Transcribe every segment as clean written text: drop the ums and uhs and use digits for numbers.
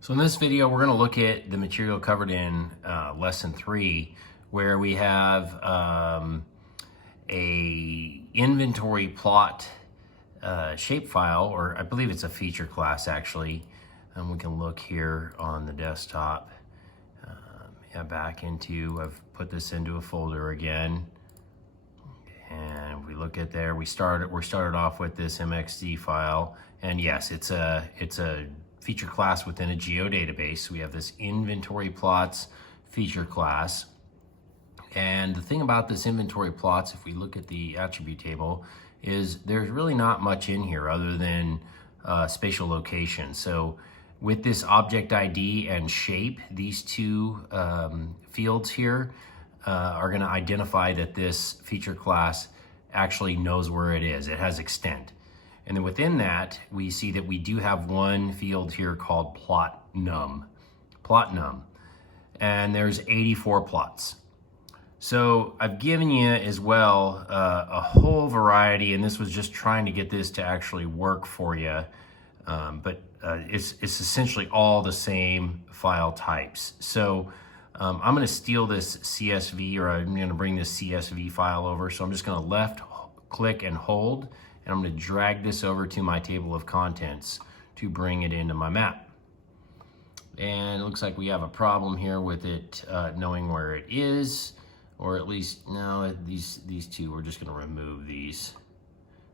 So in this video, we're going to look at the material covered in lesson 3, where we have a inventory plot shapefile, or I believe it's a feature class actually. And we can look here on the desktop. Back into, I've put this into a folder again. And we look at there, we're started off with this MXD file. And yes, it's a feature class within a geodatabase. We have this inventory plots feature class. And the thing about this inventory plots, if we look at the attribute table, is there's really not much in here other than spatial location. So with this object ID and shape, these two fields here are going to identify that this feature class actually knows where it is. It has extent. And then within that, we see that we do have one field here called plot num. And there's 84 plots. So I've given you as well a whole variety, and this was just trying to get this to actually work for you. But it's essentially all the same file types. So I'm going to steal this CSV, or I'm going to bring this CSV file over. So I'm just going to left click and hold, and I'm going to drag this over to my table of contents to bring it into my map. And it looks like we have a problem here with it knowing where it is, or at least, no, these two, we're just going to remove these.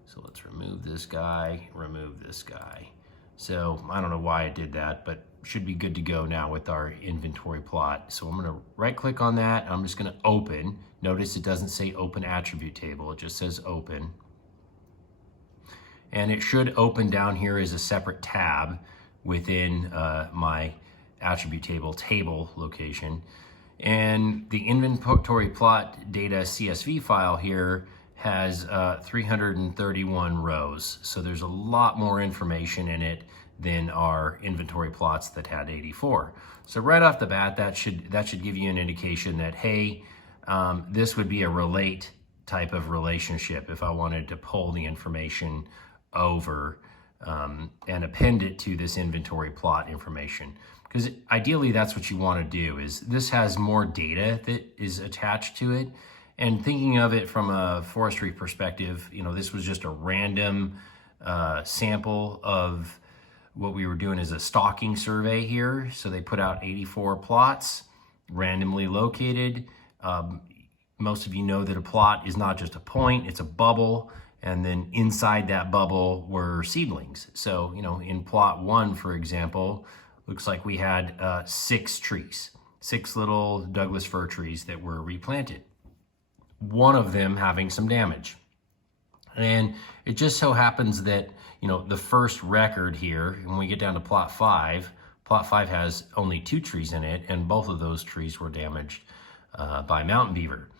So let's remove this guy, remove this guy. So I don't know why it did that, but should be good to go now with our inventory plot. So I'm going to right click on that. I'm just going to open. Notice it doesn't say open attribute table. It just says open. And it should open down here as a separate tab within my attribute table location. And the inventory plot data CSV file here has 331 rows. So there's a lot more information in it than our inventory plots that had 84. So right off the bat, that should give you an indication that, hey, this would be a relate type of relationship if I wanted to pull the information over and append it to this inventory plot information. Because ideally that's what you want to do, is this has more data that is attached to it. And thinking of it from a forestry perspective, you know, this was just a random sample of what we were doing as a stalking survey here. So they put out 84 plots, randomly located. Most of you know that a plot is not just a point, it's a bubble. And then inside that bubble were seedlings. So, you know, in plot 1, for example, looks like we had 6 trees, 6 little Douglas fir trees that were replanted. One of them having some damage. And it just so happens that, you know, the first record here, when we get down to plot 5 has only 2 trees in it, and both of those trees were damaged by mountain beaver.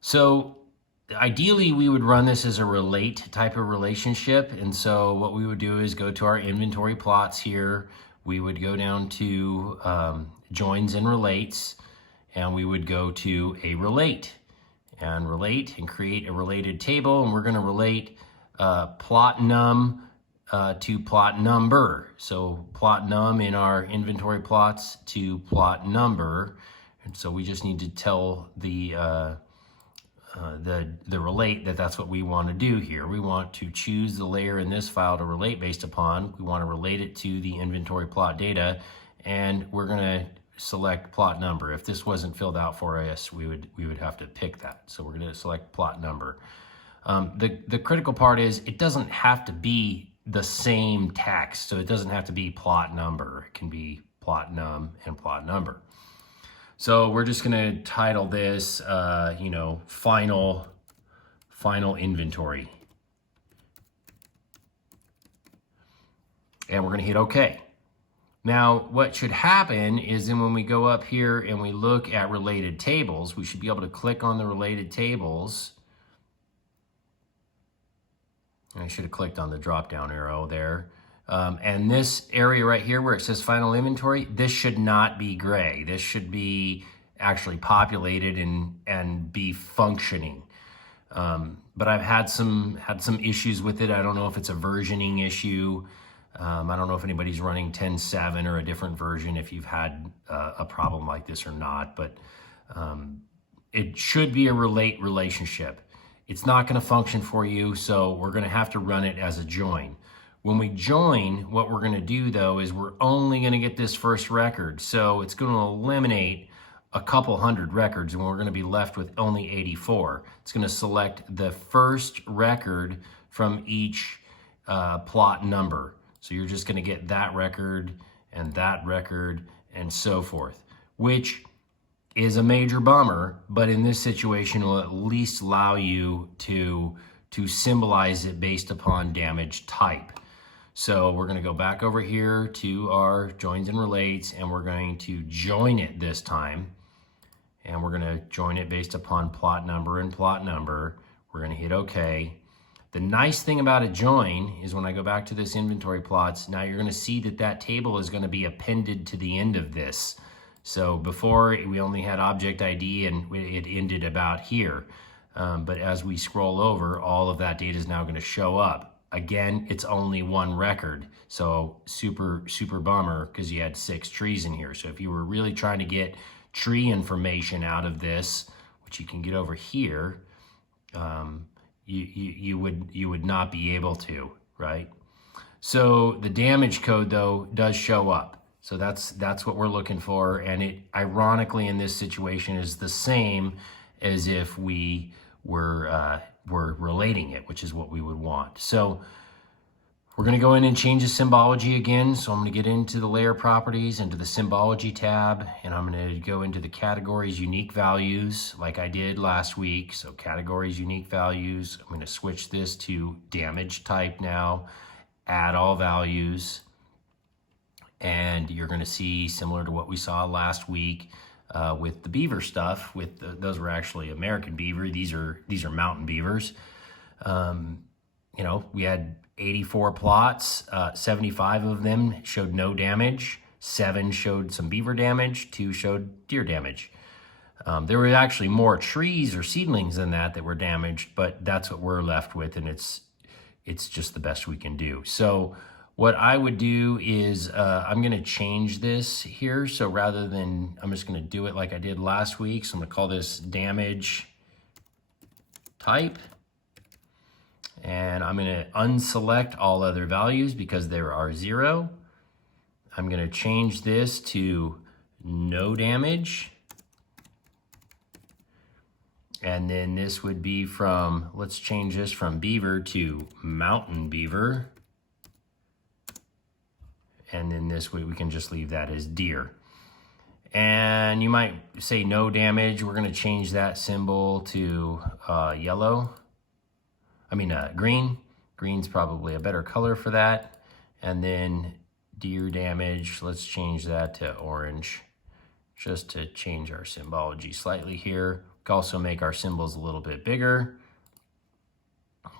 So ideally we would run this as a relate type of relationship. And so what we would do is go to our inventory plots here. We would go down to joins and relates, and we would go to a relate and create a related table. And we're going to relate plot num to plot number. So plot num in our inventory plots to plot number. And so we just need to tell the relate that's what we want to do here. We want to choose the layer in this file to relate based upon. We want to relate it to the inventory plot data, and we're going to select plot number. If this wasn't filled out for us, we would have to pick that. So we're going to select plot number. The critical part is it doesn't have to be the same text. So it doesn't have to be plot number. It can be plot num and plot number. So we're just going to title this, you know, final inventory. And we're going to hit OK. Now, what should happen is then when we go up here and we look at related tables, we should be able to click on the related tables. I should have clicked on the drop-down arrow there. And this area right here where it says final inventory, this should not be gray. This should be actually populated and be functioning. But I've had some issues with it. I don't know if it's a versioning issue. I don't know if anybody's running 10.7 or a different version, if you've had a problem like this or not, but it should be a relate relationship. It's not going to function for you, so we're going to have to run it as a join. When we join, what we're going to do though is we're only going to get this first record. So it's going to eliminate a couple hundred records and we're going to be left with only 84. It's going to select the first record from each plot number. So you're just going to get that record and so forth, which is a major bummer, but in this situation will at least allow you to symbolize it based upon damage type. So we're going to go back over here to our joins and relates, and we're going to join it this time. And we're going to join it based upon plot number and plot number. We're going to hit OK. The nice thing about a join is when I go back to this inventory plots, now you're going to see that that table is going to be appended to the end of this. So before we only had object ID and it ended about here. But as we scroll over, all of that data is now going to show up. Again, it's only one record. So super bummer because you had 6 trees in here. So if you were really trying to get tree information out of this, which you can get over here, you would not be able to, right? So the damage code though does show up. So that's what we're looking for, and it ironically in this situation is the same as if we were relating it, which is what we would want. So we're going to go in and change the symbology again. So I'm going to get into the layer properties, into the symbology tab, and I'm going to go into the categories unique values like I did last week. So categories unique values. I'm going to switch this to damage type now, add all values. And you're going to see similar to what we saw last week with the beaver stuff. Those were actually American beaver. These are mountain beavers. You know, we had 84 plots. 75 of them showed no damage. 7 showed some beaver damage. 2 showed deer damage. There were actually more trees or seedlings than that were damaged, but that's what we're left with, and it's just the best we can do. So what I would do is I'm going to change this here. So rather than, I'm just going to do it like I did last week. So I'm going to call this damage type. And I'm going to unselect all other values because there are 0. I'm going to change this to no damage. And then this would be from, let's change this from beaver to mountain beaver. And then this way we can just leave that as deer. And you might say no damage. We're going to change that symbol to yellow. Green. Green's probably a better color for that. And then deer damage, let's change that to orange just to change our symbology slightly here. We can also make our symbols a little bit bigger.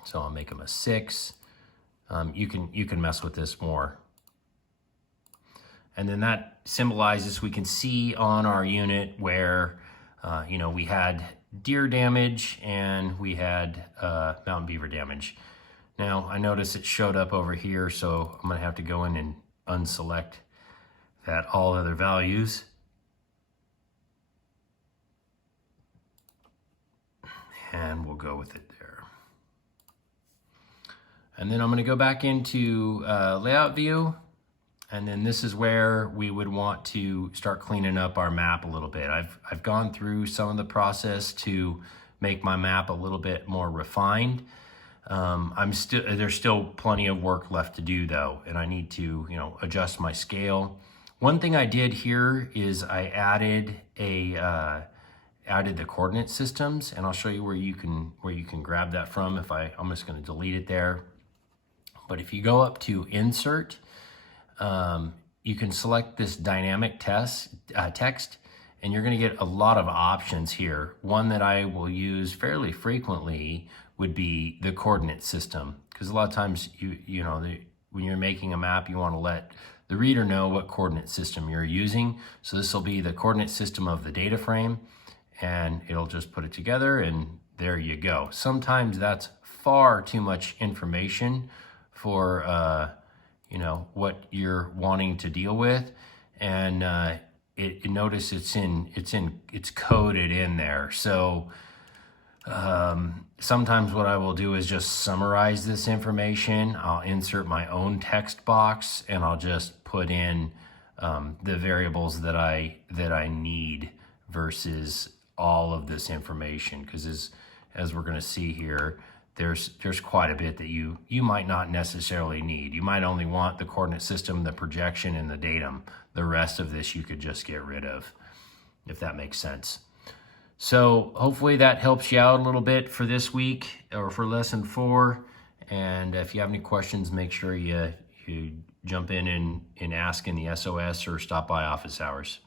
So I'll make them a 6. You can mess with this more. And then that symbolizes, we can see on our unit where, we had deer damage and we had mountain beaver damage. Now, I notice it showed up over here, so I'm going to have to go in and unselect that all other values. And we'll go with it there. And then I'm going to go back into layout view. And then this is where we would want to start cleaning up our map a little bit. I've gone through some of the process to make my map a little bit more refined. There's still plenty of work left to do though, and I need to, adjust my scale. One thing I did here is I added the coordinate systems, and I'll show you where you can grab that from. I'm just going to delete it there. But if you go up to insert, you can select this dynamic text, and you're going to get a lot of options here. One that I will use fairly frequently would be the coordinate system, because a lot of times when you're making a map, you want to let the reader know what coordinate system you're using. So this will be the coordinate system of the data frame, and it'll just put it together, and there you go. Sometimes that's far too much information for what you're wanting to deal with, and notice it's coded in there. So sometimes what I will do is just summarize this information. I'll insert my own text box, and I'll just put in the variables that I need versus all of this information, because as we're going to see here, there's quite a bit that you might not necessarily need. You might only want the coordinate system, the projection, and the datum. The rest of this you could just get rid of, if that makes sense. So hopefully that helps you out a little bit for this week or for lesson 4. And if you have any questions, make sure you jump in and ask in the SOS or stop by office hours.